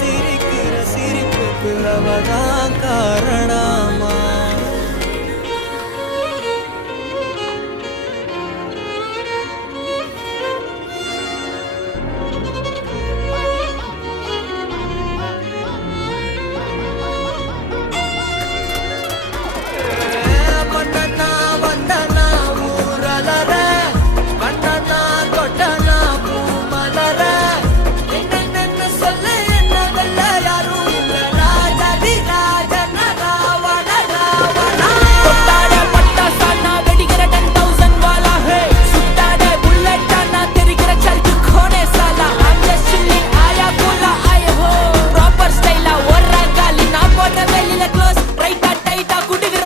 siri kira siri la